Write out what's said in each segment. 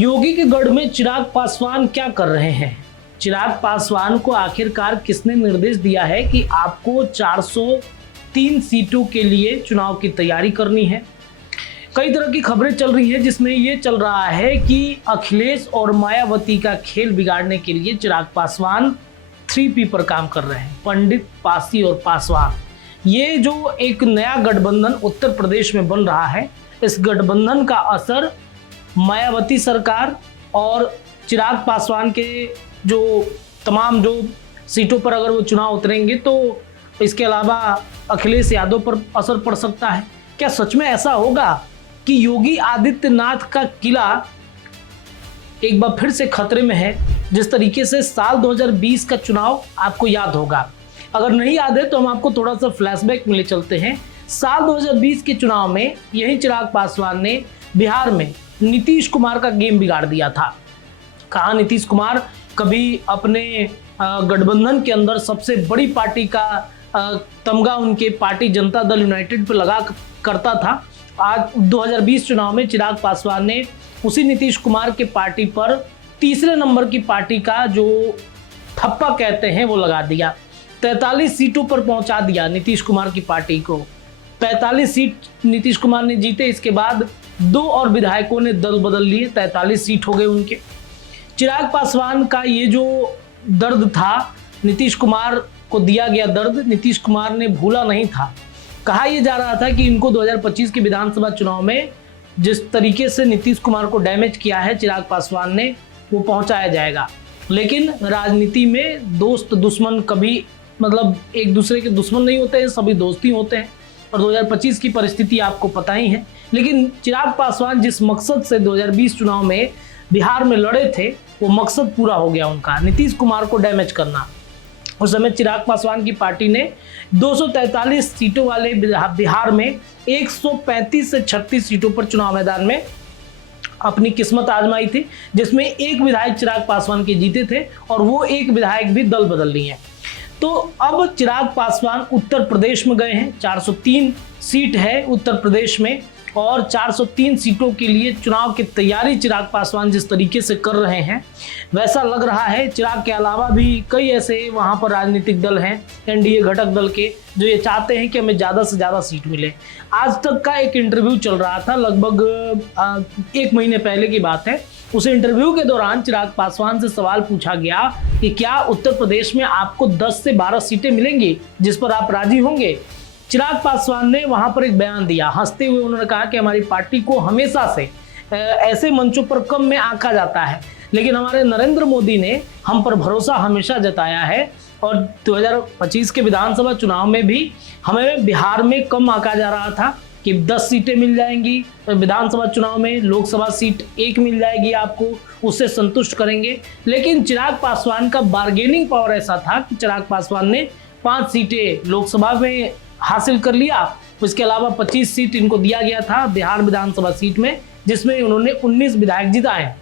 योगी के गढ़ में चिराग पासवान क्या कर रहे हैं? चिराग पासवान को आखिरकार किसने निर्देश दिया है कि आपको 403 सीटों के लिए चुनाव की तैयारी करनी है? कई तरह की खबरें चल रही हैं जिसमें ये चल रहा है कि अखिलेश और मायावती का खेल बिगाड़ने के लिए चिराग पासवान 3P पर काम कर रहे हैं, पंडित, पासी और पासवान। ये जो एक नया गठबंधन उत्तर प्रदेश में बन रहा है, इस गठबंधन का असर मायावती सरकार और चिराग पासवान के जो तमाम जो सीटों पर अगर वो चुनाव उतरेंगे तो इसके अलावा अखिलेश यादव पर असर पड़ सकता है। क्या सच में ऐसा होगा कि योगी आदित्यनाथ का किला एक बार फिर से खतरे में है? जिस तरीके से साल 2020 का चुनाव आपको याद होगा, अगर नहीं याद है तो हम आपको थोड़ा सा फ्लैशबैक में ले चलते हैं। साल 2020 के चुनाव में यही चिराग पासवान ने बिहार में नीतीश कुमार का गेम बिगाड़ दिया था। कहा नीतीश कुमार कभी अपने गठबंधन के अंदर सबसे बड़ी पार्टी का तमगा उनके पार्टी जनता दल यूनाइटेड पर लगा करता था। आज 2020 चुनाव में चिराग पासवान ने उसी नीतीश कुमार के पार्टी पर तीसरे नंबर की पार्टी का जो ठप्पा कहते हैं वो लगा दिया। 43 सीटों पर पहुंचा दिया नीतीश कुमार की पार्टी को। 45 सीट नीतीश कुमार ने जीते। इसके बाद 2 और विधायकों ने दल बदल लिए, 43 सीट हो गए उनके। चिराग पासवान का ये जो दर्द था, नीतीश कुमार को दिया गया दर्द, नीतीश कुमार ने भूला नहीं था। कहा यह जा रहा था कि इनको 2025 के विधानसभा चुनाव में जिस तरीके से नीतीश कुमार को डैमेज किया है चिराग पासवान ने, वो पहुंचाया जाएगा। लेकिन राजनीति में दोस्त दुश्मन कभी मतलब एक दूसरे के दुश्मन नहीं होते हैं, सभी दोस्त ही होते हैं। और 2025 की परिस्थिति आपको पता ही है। लेकिन चिराग पासवान जिस मकसद से 2020 चुनाव में बिहार में लड़े थे, वो मकसद पूरा हो गया उनका, नीतीश कुमार को डैमेज करना। उस समय चिराग पासवान की पार्टी ने 243 सीटों वाले बिहार में 135 से 36 सीटों पर चुनाव मैदान में अपनी किस्मत आजमाई थी, जिसमें एक विधायक चिराग पासवान के जीते थे और वो एक विधायक भी दल बदल लिए हैं। तो अब चिराग पासवान उत्तर प्रदेश में गए हैं। 403 सीट है उत्तर प्रदेश में और 403 सीटों के लिए चुनाव की तैयारी चिराग पासवान जिस तरीके से कर रहे हैं, वैसा लग रहा है चिराग के अलावा भी कई ऐसे वहां पर राजनीतिक दल हैं, एनडीए घटक दल के, जो ये चाहते हैं कि हमें ज़्यादा से ज़्यादा सीट मिले। आज तक का एक इंटरव्यू चल रहा था, लगभग 1 महीने पहले की बात है। उस इंटरव्यू के दौरान चिराग पासवान से सवाल पूछा गया कि क्या उत्तर प्रदेश में आपको 10 से 12 सीटें मिलेंगी जिस पर आप राजी होंगे? चिराग पासवान ने वहां पर एक बयान दिया। हंसते हुए उन्होंने कहा कि हमारी पार्टी को हमेशा से ऐसे मंचों पर कम में आंका जाता है, लेकिन हमारे नरेंद्र मोदी ने हम पर भरोसा हमेशा जताया है और 2025 के विधानसभा चुनाव में भी हमें बिहार में कम आंका जा रहा था कि 10 सीटें मिल जाएंगी विधानसभा चुनाव में, लोकसभा सीट 1 मिल जाएगी आपको, उससे संतुष्ट करेंगे। लेकिन चिराग पासवान का बार्गेनिंग पावर ऐसा था कि चिराग पासवान ने 5 सीटें लोकसभा में हासिल कर लिया। इसके अलावा 25 सीट इनको दिया गया था बिहार विधानसभा सीट में, जिसमें उन्होंने 19 विधायक जिताए।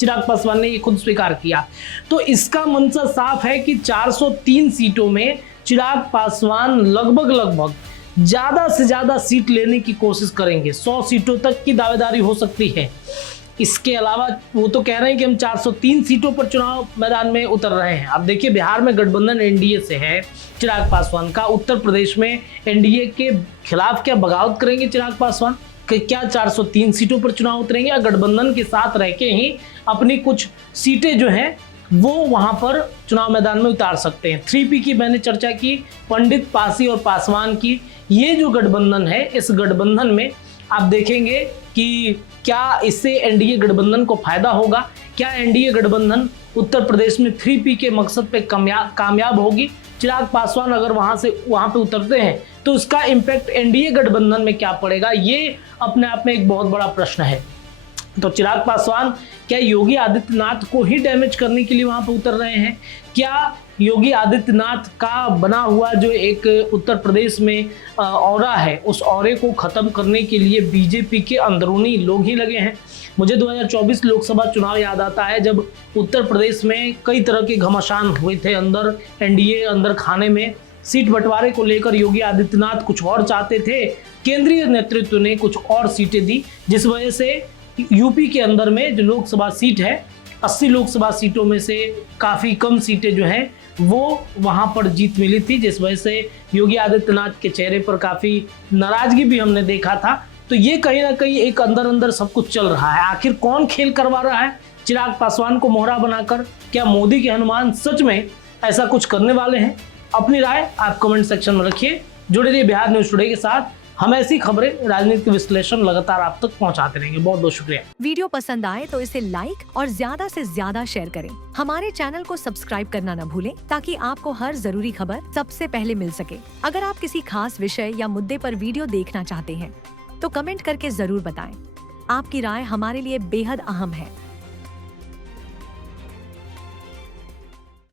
चिराग पासवान ने ये खुद स्वीकार किया। तो इसका मंशा साफ है कि 403 सीटों में चिराग पासवान लगभग ज्यादा से ज्यादा सीट लेने की कोशिश करेंगे। 100 सीटों तक की दावेदारी हो सकती है। इसके अलावा वो तो कह रहे हैं कि हम 403 सीटों पर चुनाव मैदान में उतर रहे हैं। अब देखिए, बिहार में गठबंधन एनडीए से है चिराग पासवान का, उत्तर प्रदेश में एनडीए के खिलाफ क्या बगावत करेंगे चिराग पासवान? कि क्या 403 सीटों पर चुनाव उतरेंगे या गठबंधन के साथ रह के ही अपनी कुछ सीटें जो हैं वो वहां पर चुनाव मैदान में उतार सकते हैं? 3P की मैंने चर्चा की, पंडित, पासी और पासवान की। ये जो गठबंधन है, इस गठबंधन में आप देखेंगे कि क्या इससे एनडीए गठबंधन को फायदा होगा? क्या एनडीए गठबंधन उत्तर प्रदेश में 3P के मकसद पे कामयाब होगी? चिराग पासवान अगर वहां पे उतरते हैं तो उसका इम्पैक्ट एनडीए गठबंधन में क्या पड़ेगा? ये अपने आप में एक बहुत बड़ा प्रश्न है। तो चिराग पासवान क्या योगी आदित्यनाथ को ही डैमेज करने के लिए वहां पर उतर रहे हैं? क्या योगी आदित्यनाथ का बना हुआ जो एक उत्तर प्रदेश में ऑरा है, उस ऑरे को खत्म करने के लिए बीजेपी के अंदरूनी लोग ही लगे हैं? मुझे 2024 लोकसभा चुनाव याद आता है, जब उत्तर प्रदेश में कई तरह के घमासान हुए थे अंदर एनडीए अंदर खाने में। सीट बंटवारे को लेकर योगी आदित्यनाथ कुछ और चाहते थे, केंद्रीय नेतृत्व ने कुछ और सीटें दी, जिस वजह से यूपी के अंदर में जो लोकसभा सीट है, 80 लोकसभा सीटों में से काफ़ी कम सीटें जो हैं वो वहाँ पर जीत मिली थी, जिस वजह से योगी आदित्यनाथ के चेहरे पर काफ़ी नाराजगी भी हमने देखा था। तो ये कहीं ना कहीं एक अंदर अंदर सब कुछ चल रहा है। आखिर कौन खेल करवा रहा है चिराग पासवान को मोहरा बनाकर? क्या मोदी के हनुमान सच में ऐसा कुछ करने वाले हैं? अपनी राय आप कमेंट सेक्शन में रखिए। जुड़े रहिए बिहार न्यूज टुडे के साथ। हम ऐसी खबरें, राजनीतिक विश्लेषण लगातार आप तक पहुंचाते रहेंगे। बहुत बहुत शुक्रिया। वीडियो पसंद आए तो इसे लाइक और ज्यादा से ज्यादा शेयर करें। हमारे चैनल को सब्सक्राइब करना न भूलें ताकि आपको हर जरूरी खबर सबसे पहले मिल सके। अगर आप किसी खास विषय या मुद्दे पर वीडियो देखना चाहते हैं तो कमेंट करके जरूर बताएं। आपकी राय हमारे लिए बेहद अहम है।